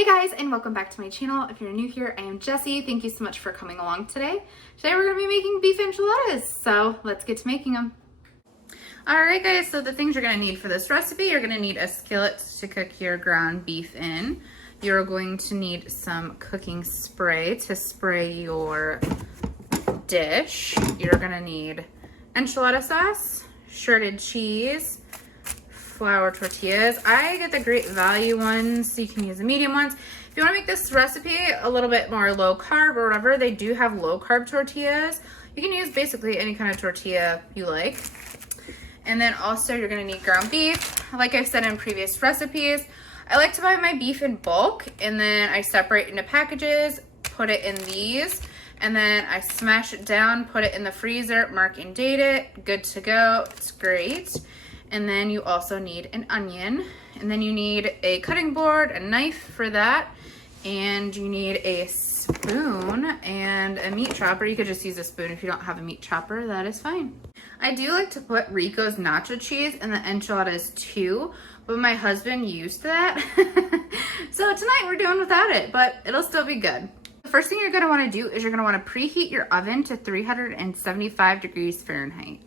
Hey guys, and welcome back to my channel. If you're new here, I am Jessi. Thank you so much for coming along today. Today we're going to be making beef enchiladas, so let's get to making them. Alright guys, so the things you're going to need for this recipe, you're going to need a skillet to cook your ground beef in. You're going to need some cooking spray to spray your dish. You're going to need enchilada sauce, shredded cheese, flour tortillas. I get the great value ones, so you can use the medium ones. If you want to make this recipe a little bit more low carb or whatever, they do have low carb tortillas. You can use basically any kind of tortilla you like. And then also you're going to need ground beef. Like I've said in previous recipes, I like to buy my beef in bulk and then I separate into packages, put it in these, and then I smash it down, put it in the freezer, mark and date it, good to go. It's great. And then you also need an onion, and then you need a cutting board, a knife for that, and you need a spoon and a meat chopper. You could just use a spoon if you don't have a meat chopper, that is fine. I do like to put Rico's nacho cheese in the enchiladas too, but my husband used that. So tonight we're doing without it, but it'll still be good. The first thing you're gonna wanna do is you're gonna wanna preheat your oven to 375 degrees Fahrenheit.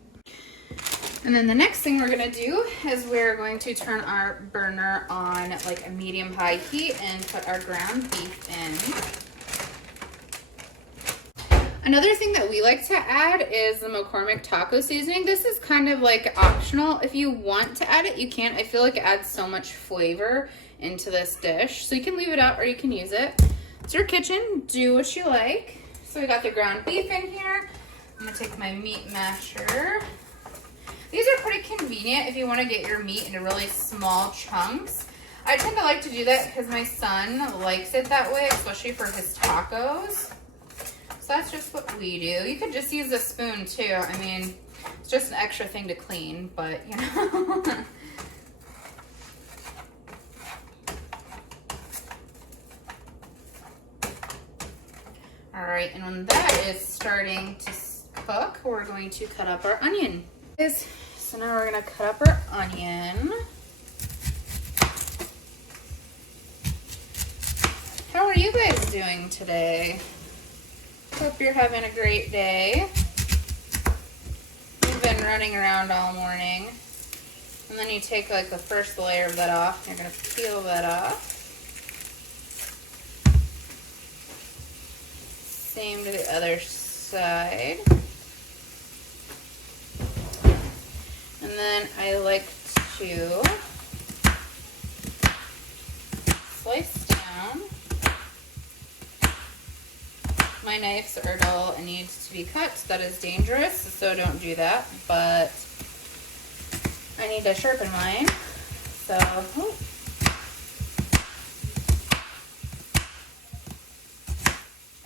And then the next thing we're gonna do is we're going to turn our burner on like a medium-high heat and put our ground beef in. Another thing that we like to add is the McCormick taco seasoning. This is kind of like optional. If you want to add it, you can. I feel like it adds so much flavor into this dish. So you can leave it out or you can use it. It's your kitchen, do what you like. So we got the ground beef in here. I'm gonna take my meat masher. These are pretty convenient if you want to get your meat into really small chunks. I tend to like to do that because my son likes it that way, especially for his tacos. So that's just what we do. You could just use a spoon too. I mean, it's just an extra thing to clean, but you know. All right, and when that is starting to cook, we're going to cut up our onion. So now we're gonna cut up our onion. How are you guys doing today? Hope you're having a great day. We've been running around all morning. And then you take like the first layer of that off. You're gonna peel that off. Same to the other side. And then I like to slice down. My knives are dull and needs to be cut. That is dangerous, so don't do that. But I need to sharpen mine. So,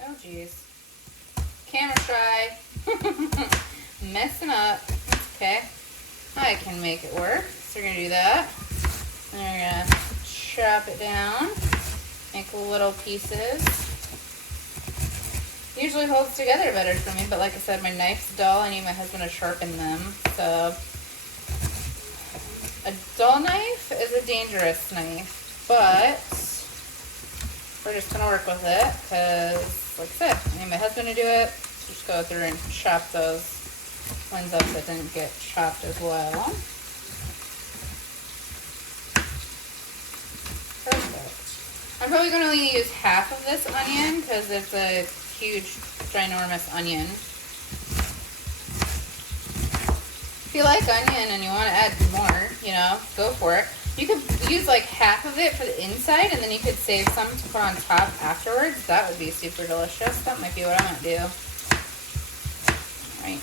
oh geez. Camera shy. Messing up. Okay. I can make it work. So we're going to do that. And we're going to chop it down. Make little pieces. Usually holds together better for me, but like I said, my knife's dull. I need my husband to sharpen them. So a dull knife is a dangerous knife, but we're just going to work with it because, like I said, I need my husband to do it. So just go through and chop those ones up that didn't get chopped as well. Perfect. I'm probably going to only use half of this onion because it's a huge, ginormous onion. If you like onion and you want to add more, you know, go for it. You could use like half of it for the inside and then you could save some to put on top afterwards. That would be super delicious. That might be what I might do. All right.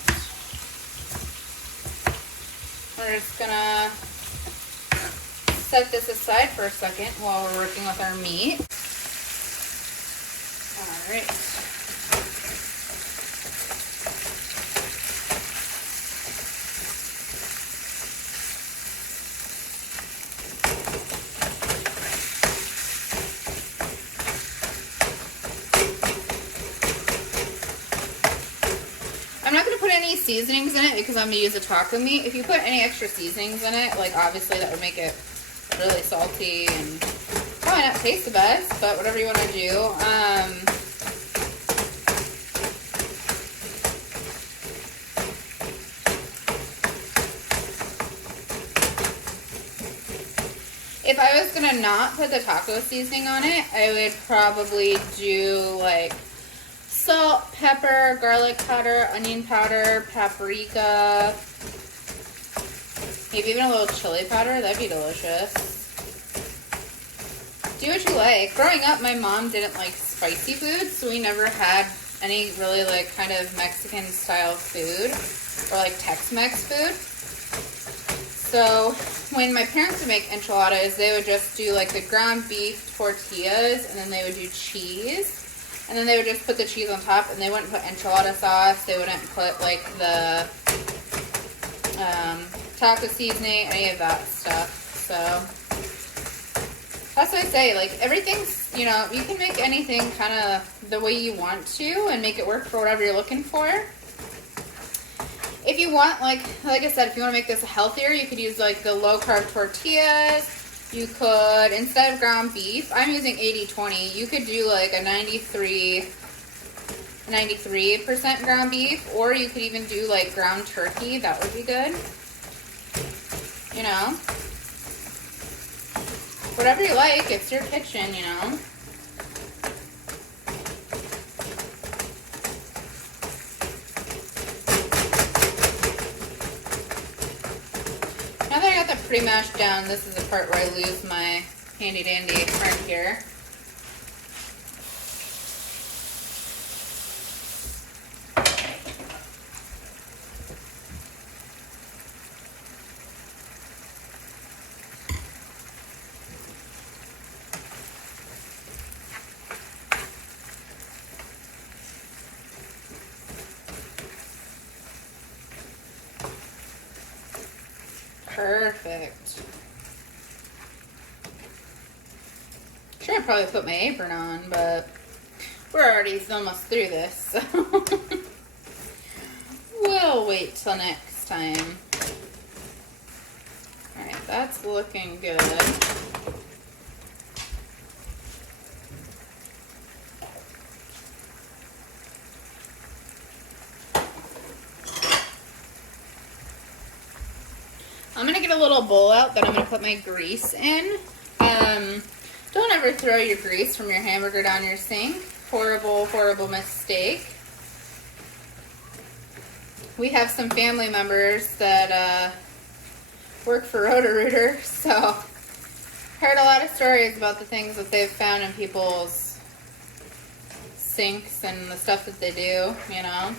We're just gonna set this aside for a second while we're working with our meat. All right. I'm not going to put any seasonings in it because I'm going to use a taco meat. If you put any extra seasonings in it, like obviously that would make it really salty and might not taste the best, but whatever you want to do. If I was gonna not put the taco seasoning on it, I would probably do like salt, pepper, garlic powder, onion powder, paprika, maybe even a little chili powder. That'd be delicious. Do what you like. Growing up, my mom didn't like spicy food, so we never had any really like kind of Mexican style food or like Tex-Mex food. So when my parents would make enchiladas, they would just do like the ground beef tortillas, and then they would do cheese, and then they would just put the cheese on top, and they wouldn't put enchilada sauce, they wouldn't put like the taco seasoning, any of that stuff. So that's what I say, like everything's, you know, you can make anything kind of the way you want to and make it work for whatever you're looking for. If you want, like I said, if you want to make this healthier, you could use like the low-carb tortillas. You could, instead of ground beef, I'm using 80-20. You could do like a 93% ground beef, or you could even do like ground turkey. That would be good. You know? Whatever you like, it's your kitchen, you know? Now that I got that pretty mashed down, this is the part where I lose my handy dandy friend here. Perfect. Sure, I'd probably put my apron on, but we're already almost through this, so we'll wait till next time. Alright, that's looking good. I'm going to get a little bowl out that I'm going to put my grease in. Don't ever throw your grease from your hamburger down your sink. Horrible, horrible mistake. We have some family members that work for Roto-Rooter, so heard a lot of stories about the things that they've found in people's sinks and the stuff that they do, you know.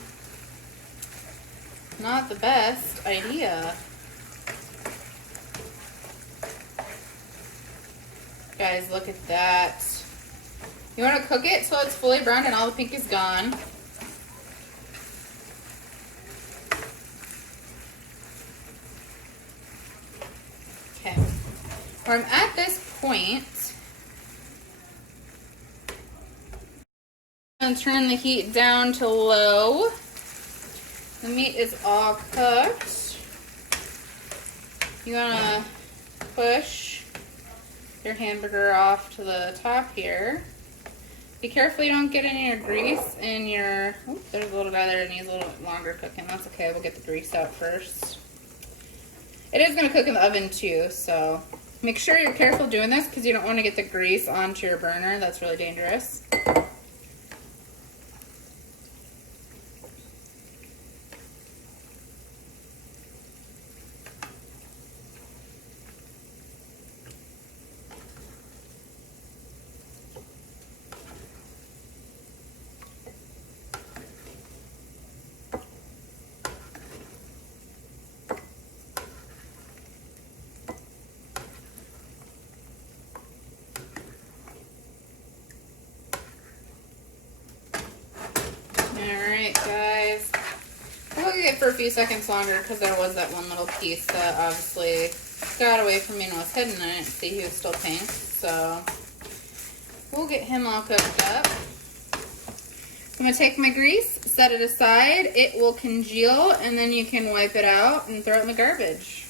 Not the best idea. Guys, look at that. You want to cook it so it's fully browned and all the pink is gone. Okay. When I'm at this point, I'm going to turn the heat down to low. The meat is all cooked. You want to push your hamburger off to the top here. Be careful you don't get any of your grease in your... Oops, there's a little guy there that needs a little bit longer cooking. That's okay, we'll get the grease out first. It is going to cook in the oven too, so make sure you're careful doing this because you don't want to get the grease onto your burner. That's really dangerous. Alright guys, we'll cook it for a few seconds longer because there was that one little piece that obviously got away from me and was hidden. I didn't see he was still pink, so we'll get him all cooked up. I'm going to take my grease, set it aside, it will congeal, and then you can wipe it out and throw it in the garbage.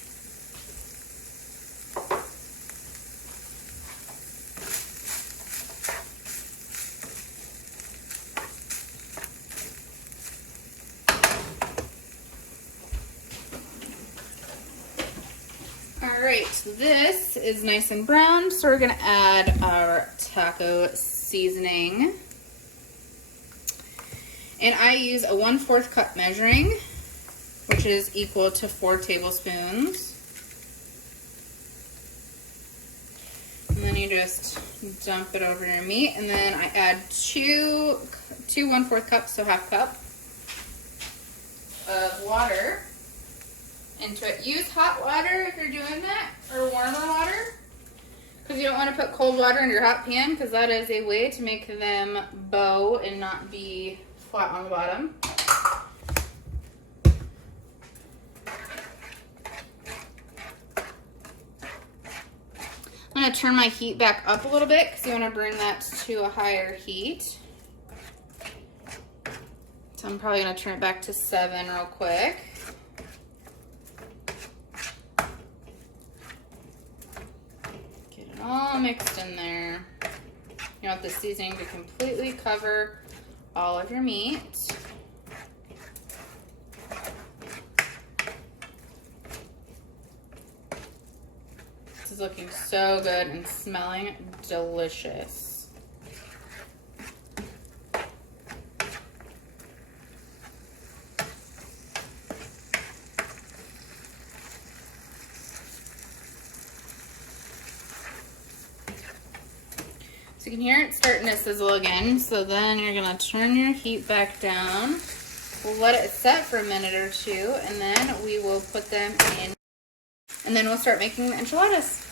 right, this is nice and brown, so we're gonna add our taco seasoning. And I use a 1/4 cup measuring, which is equal to 4 tablespoons. And then you just dump it over your meat, and then I add two 1/4 cups, so half cup of water into it. Use hot water if you're doing that, or warmer water, because you don't want to put cold water in your hot pan, because that is a way to make them bow and not be flat on the bottom. I'm going to turn my heat back up a little bit because you want to bring that to a higher heat. So I'm probably going to turn it back to 7 real quick. Get it all mixed in there. You want the seasoning to completely cover all of your meat. This is looking so good and smelling delicious. So you can hear it starting to sizzle again. So then you're gonna turn your heat back down. We'll let it set for a minute or two, and then we will put them in. And then we'll start making the enchiladas.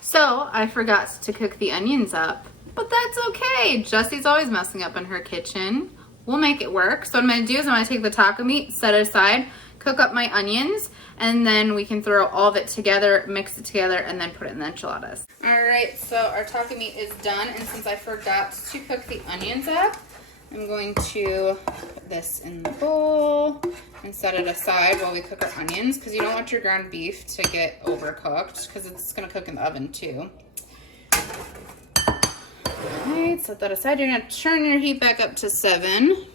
So I forgot to cook the onions up, but that's okay. Jessie's always messing up in her kitchen. We'll make it work. So what I'm gonna do is I'm gonna take the taco meat, set it aside, cook up my onions, and then we can throw all of it together, mix it together, and then put it in the enchiladas. All right, so our taco meat is done, and since I forgot to cook the onions up, I'm going to put this in the bowl and set it aside while we cook our onions, because you don't want your ground beef to get overcooked, because it's going to cook in the oven too. All right, set that aside. You're going to turn your heat back up to 7.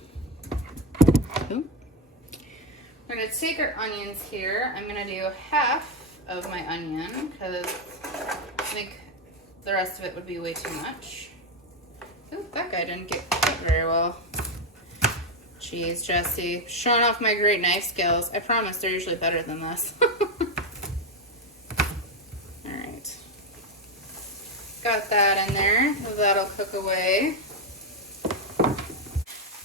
Ooh. We're going to take our onions here. I'm going to do half of my onion, because I think the rest of it would be way too much. Ooh, that guy didn't get cut very well. Jeez, Jessie. Showing off my great knife skills. I promise they're usually better than this. Alright. Got that in there. That'll cook away.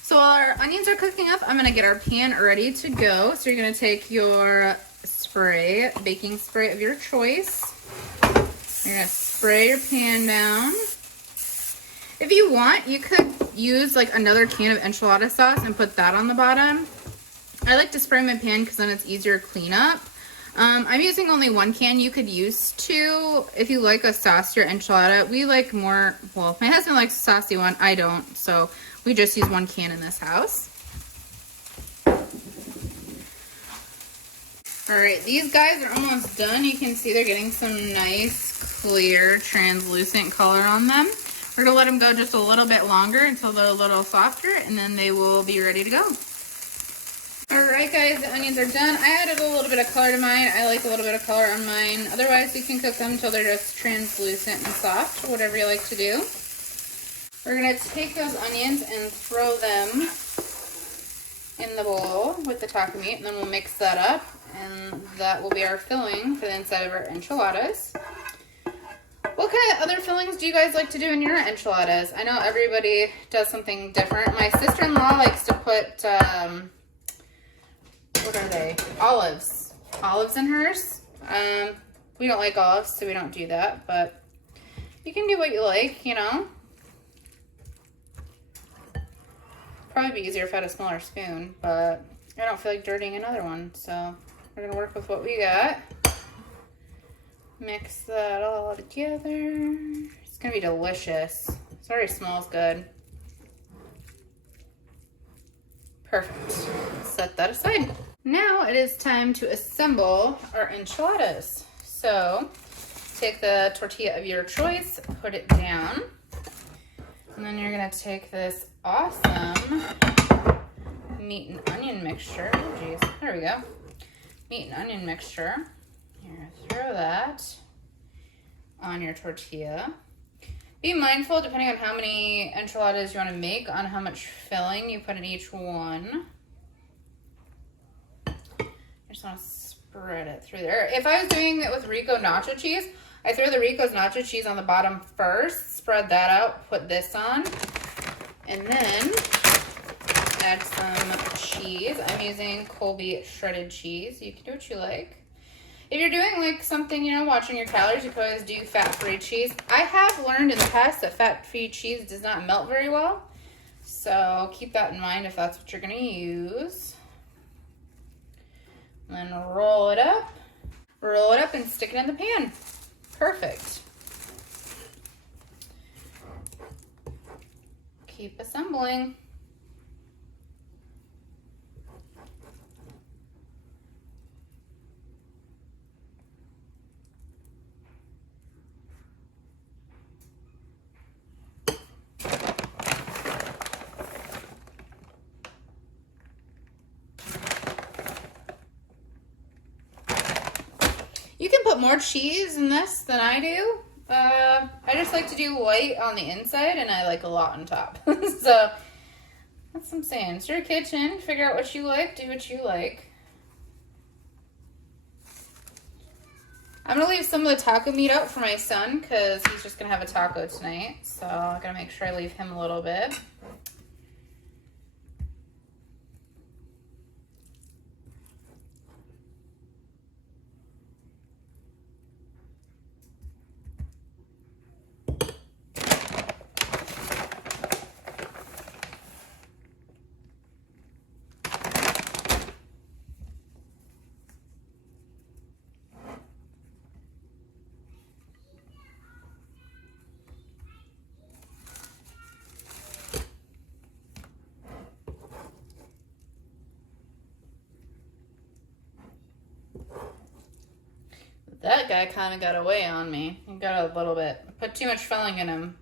So while our onions are cooking up, I'm going to get our pan ready to go. So you're going to take your spray, baking spray of your choice. You're going to spray your pan down. If you want, you could use like another can of enchilada sauce and put that on the bottom. I like to spray my pan because then it's easier to clean up. I'm using only 1 can. You could use 2 if you like a saucier enchilada. We like more, well, my husband likes a saucy one. I don't, so we just use 1 can in this house. All right, these guys are almost done. You can see they're getting some nice, clear, translucent color on them. We're gonna let them go just a little bit longer until they're a little softer, and then they will be ready to go. All right, guys, the onions are done. I added a little bit of color to mine. I like a little bit of color on mine. Otherwise, you can cook them until they're just translucent and soft, whatever you like to do. We're gonna take those onions and throw them in the bowl with the taco meat, and then we'll mix that up, and that will be our filling for the inside of our enchiladas. What kind of other fillings do you guys like to do in your enchiladas? I know everybody does something different. My sister-in-law likes to put, what are they? Olives. Olives in hers. We don't like olives, so we don't do that, but you can do what you like, you know. Probably be easier if I had a smaller spoon, but I don't feel like dirtying another one, so we're gonna work with what we got. Mix that all together. It's gonna be delicious. It already smells good. Perfect. Set that aside. Now it is time to assemble our enchiladas. So take the tortilla of your choice, put it down, and then you're gonna take this awesome meat and onion mixture. Oh geez, there we go. Meat and onion mixture. Here, throw that on your tortilla. Be mindful, depending on how many enchiladas you want to make, on how much filling you put in each one. I just want to spread it through there. If I was doing it with Rico nacho cheese, I throw the Rico's nacho cheese on the bottom first, spread that out, put this on, and then add some cheese. I'm using Colby shredded cheese. You can do what you like. If you're doing like something, you know, watching your calories, you could always do fat-free cheese. I have learned in the past that fat-free cheese does not melt very well. So keep that in mind if that's what you're gonna use. And then roll it up. Roll it up and stick it in the pan. Perfect. Keep assembling. You can put more cheese in this than I do. I just like to do white on the inside and I like a lot on top. So that's what I'm saying. It's your kitchen. Figure out what you like. Do what you like. I'm going to leave some of the taco meat out for my son because he's just going to have a taco tonight. So I got to make sure I leave him a little bit. That guy kind of got away on me. He got a little bit, put too much filling in him.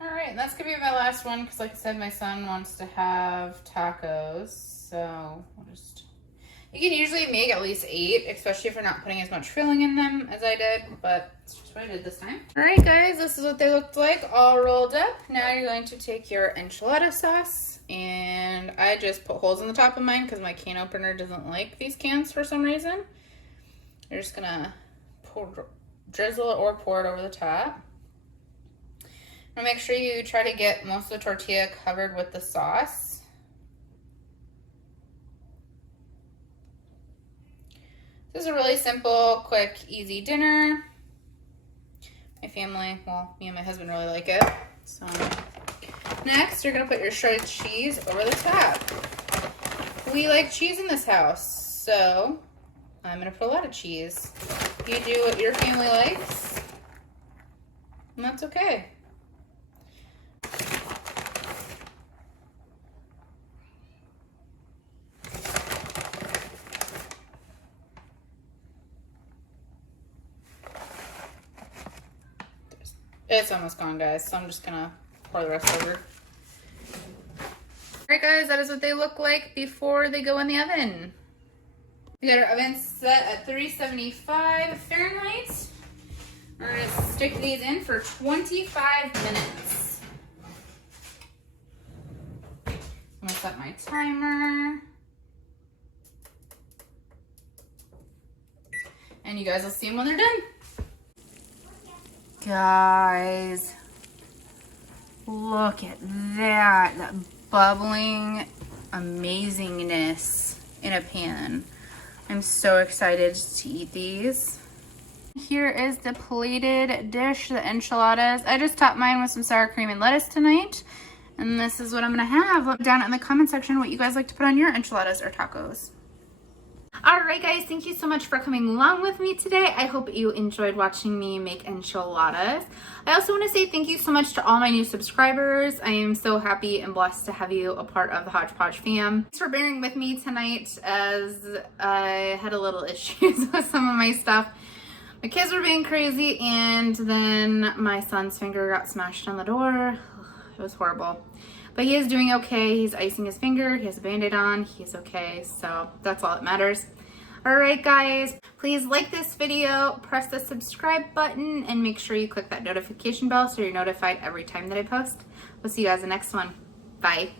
Alright, that's going to be my last one because like I said, my son wants to have tacos. So you can usually make at least 8, especially if you're not putting as much filling in them as I did, but it's just what I did this time. Alright guys, this is what they looked like all rolled up. Now you're going to take your enchilada sauce, and I just put holes in the top of mine because my can opener doesn't like these cans for some reason. You're just going to drizzle it or pour it over the top. And make sure you try to get most of the tortilla covered with the sauce. This is a really simple, quick, easy dinner. My family, well, me and my husband really like it. So next, you're gonna put your shredded cheese over the top. We like cheese in this house, so I'm gonna put a lot of cheese. You do what your family likes, and that's okay. It's almost gone, guys, so I'm just gonna pour the rest over. Alright guys, that is what they look like before they go in the oven. We got our oven set at 375 Fahrenheit. We're gonna stick these in for 25 minutes. I'm gonna set my timer. And you guys will see them when they're done. Guys, look at that bubbling amazingness in a pan. I'm so excited to eat these. Here is the plated dish, the enchiladas. I just topped mine with some sour cream and lettuce tonight. And this is what I'm gonna have. Let down in the comment section what you guys like to put on your enchiladas or tacos. All right, guys, thank you so much for coming along with me today. I hope you enjoyed watching me make enchiladas. I also want to say thank you so much to all my new subscribers. I am so happy and blessed to have you a part of the Hodgepodge fam. Thanks for bearing with me tonight as I had a little issues with some of my stuff. My kids were being crazy, and then my son's finger got smashed on the door. It was horrible. But he is doing okay. He's icing his finger. He has a Band-Aid on. He's okay. So that's all that matters. All right, guys. Please like this video, press the subscribe button, and make sure you click that notification bell so you're notified every time that I post. We'll see you guys in the next one. Bye.